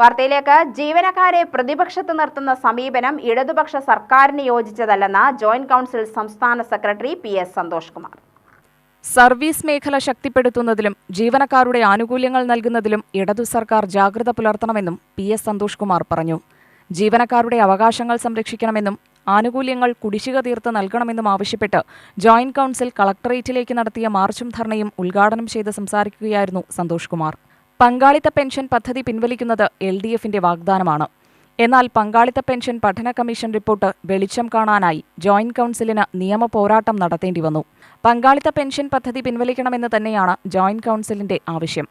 വാർത്തയിലേക്ക്. ജീവനക്കാരെ പ്രതിപക്ഷത്ത് നിർത്തുന്ന സമീപനം ഇടതുപക്ഷ സർക്കാരിന് യോജിച്ചതല്ലെന്ന് ജോയിന്റ് കൗൺസിൽ സംസ്ഥാന secretary PS. Santhosh Kumar. Service മേഖല ശക്തിപ്പെടുത്തുന്നതിലും ജീവനക്കാരുടെ ആനുകൂല്യങ്ങൾ നൽകുന്നതിലും ഇടതു സർക്കാർ ജാഗ്രത പുലർത്തണമെന്നും പി.എസ്. സന്തോഷ് കുമാർ പറഞ്ഞു. ജീവനക്കാരുടെ അവകാശങ്ങൾ സംരക്ഷിക്കണമെന്നും ആനുകൂല്യങ്ങൾ കുടിശ്ശിക തീർത്ത് നൽകണമെന്നും ആവശ്യപ്പെട്ട് ജോയിന്റ് കൗൺസിൽ കളക്ടറേറ്റിലേക്ക് നടത്തിയ മാർച്ചും ധർണയും ഉദ്ഘാടനം ചെയ്ത് സംസാരിക്കുകയായിരുന്നു സന്തോഷ് കുമാർ. പങ്കാളിത്ത പെൻഷൻ പദ്ധതി പിൻവലിക്കുന്നത് LDFന്റെ വാഗ്ദാനമാണ്. എന്നാൽ പങ്കാളിത്ത പെൻഷൻ പഠന കമ്മീഷൻ റിപ്പോർട്ട് വെളിച്ചം കാണാനായി ജോയിന്റ് കൗൺസിലിന് നിയമ പോരാട്ടം നടത്തേണ്ടി വന്നു. പങ്കാളിത്ത പെൻഷൻ പദ്ധതി പിൻവലിക്കണമെന്ന് തന്നെയാണ് ജോയിന്റ് കൗൺസിലിന്റെ ആവശ്യം.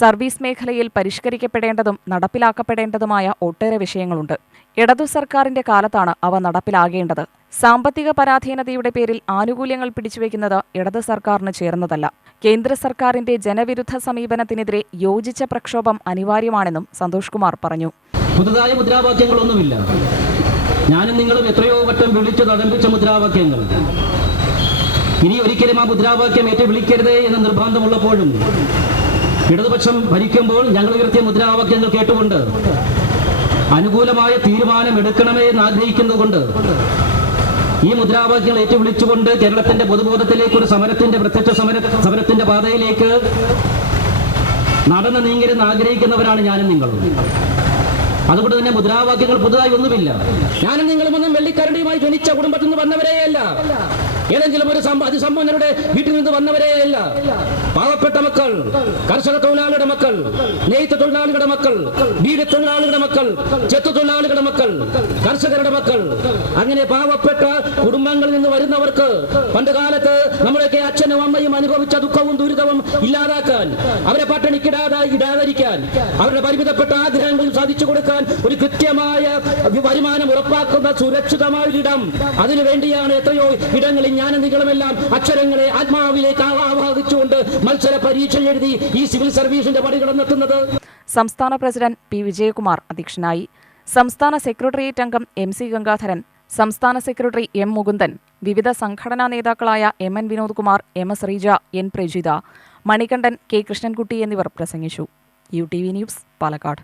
സർവീസ് മേഖലയിൽ പരിഷ്കരിക്കപ്പെടേണ്ടതും നടപ്പിലാക്കപ്പെടേണ്ടതുമായ ഒട്ടേറെ വിഷയങ്ങളുണ്ട്. ഇടതു സർക്കാരിന്റെ കാലത്താണ് അവ നടപ്പിലാകേണ്ടത്. സാമ്പത്തിക പരാധീനതയുടെ പേരിൽ ആനുകൂല്യങ്ങൾ പിടിച്ചുവെക്കുന്നത് ഇടതു സർക്കാരിന് ചേർന്നതല്ല. കേന്ദ്ര സർക്കാരിന്റെ ജനവിരുദ്ധ സമീപനത്തിനെതിരെ യോജിച്ച പ്രക്ഷോഭം അനിവാര്യമാണെന്നും സന്തോഷ് കുമാർ പറഞ്ഞു. പുതുതായ മുദ്രാവാക്യങ്ങളൊന്നുമില്ല. ഞാനും നിങ്ങളും എത്രയോ വട്ടം വിളിച്ചു തടംപിച്ച മുദ്രാവാക്യങ്ങൾ. ഇനി ഒരിക്കലും ആ മുദ്രാവാക്യം വിളിക്കരുത് എന്ന് നിർബന്ധമുള്ളപ്പോഴും ഇടതുപക്ഷം ഭരിക്കുമ്പോൾ ഞങ്ങൾ ഉയർത്തിയ മുദ്രാവാക്യങ്ങൾ കേട്ടുകൊണ്ട് അനുകൂലമായ തീരുമാനം എടുക്കണമേ എന്ന് ആഗ്രഹിക്കുന്നതുകൊണ്ട് ഈ മുദ്രാവാക്യങ്ങൾ ഏറ്റുവിളിച്ചുകൊണ്ട് കേരളത്തിന്റെ പൊതുബോധത്തിലേക്ക് ഒരു സമരത്തിന്റെ പാതയിലേക്ക് നടന്നു നീങ്ങരുന്ന് ആഗ്രഹിക്കുന്നവരാണ് ഞാനും നിങ്ങളും. അതുകൊണ്ട് തന്നെ മുദ്രാവാക്യങ്ങൾ പുതുതായി ഒന്നുമില്ല. ഞാനും നിങ്ങളുമൊന്നും വെള്ളിക്കരടിയുമായി ജനിച്ച കുടുംബത്തിൽ നിന്ന് വന്നവരെയല്ല, ഏതെങ്കിലും ഒരു അതിസമ്പന്നരുടെ വീട്ടിൽ നിന്ന് വന്നവരെയല്ല. പാവപ്പെട്ട മക്കൾ, കർഷക തൊഴിലാളികളുടെ മക്കൾ, നെയ്ത്ത് തൊഴിലാളികളുടെ മക്കൾ, വീട് തൊഴിലാളികളുടെ മക്കൾ, ചെത്തു തൊഴിലാളികളുടെ മക്കൾ, കർഷകരുടെ മക്കൾ, അങ്ങനെ പാവപ്പെട്ട കുടുംബങ്ങളിൽ നിന്ന് വരുന്നവർക്ക് പണ്ട് കാലത്ത് നമ്മുടെയൊക്കെ അച്ഛനും അമ്മയും അനുഭവിച്ച ദുഃഖവും ദുരിതവും ഇല്ലാതാക്കാൻ, അവരെ പട്ടിണിക്കിടാതിരിക്കാൻ, അവരുടെ പരിമിതപ്പെട്ട ആഗ്രഹങ്ങളും സാധിച്ചു കൊടുക്കാൻ ഒരു കൃത്യമായ വരുമാനം ഉറപ്പാക്കുന്ന സുരക്ഷിതമായ ഇടം, അതിനുവേണ്ടിയാണ് എത്രയോ ഇടങ്ങളിൽ ഞാനും നിങ്ങളുമെല്ലാം അക്ഷരങ്ങളെ ആത്മാവിലേക്ക് ആവാഹിച്ചുകൊണ്ട് മത്സര പരീക്ഷ എഴുതി ഈ സിവിൽ സർവീസിന്റെ പടികടന്നെത്തുന്നത്. സംസ്ഥാന പ്രസിഡന്റ് പി. വിജയകുമാർ അധ്യക്ഷനായി. സംസ്ഥാന സെക്രട്ടേറിയറ്റ് അംഗം MC ഗംഗാധരൻ, സംസ്ഥാന സെക്രട്ടറി M. മുകുന്ദൻ, വിവിധ സംഘടനാ നേതാക്കളായ MN Vinod Kumar, MS Reeja, N. Prajitha, Manikandan, K. Krishnankutty എന്നിവർ പ്രസംഗിച്ചു. UTV news, Palakkad.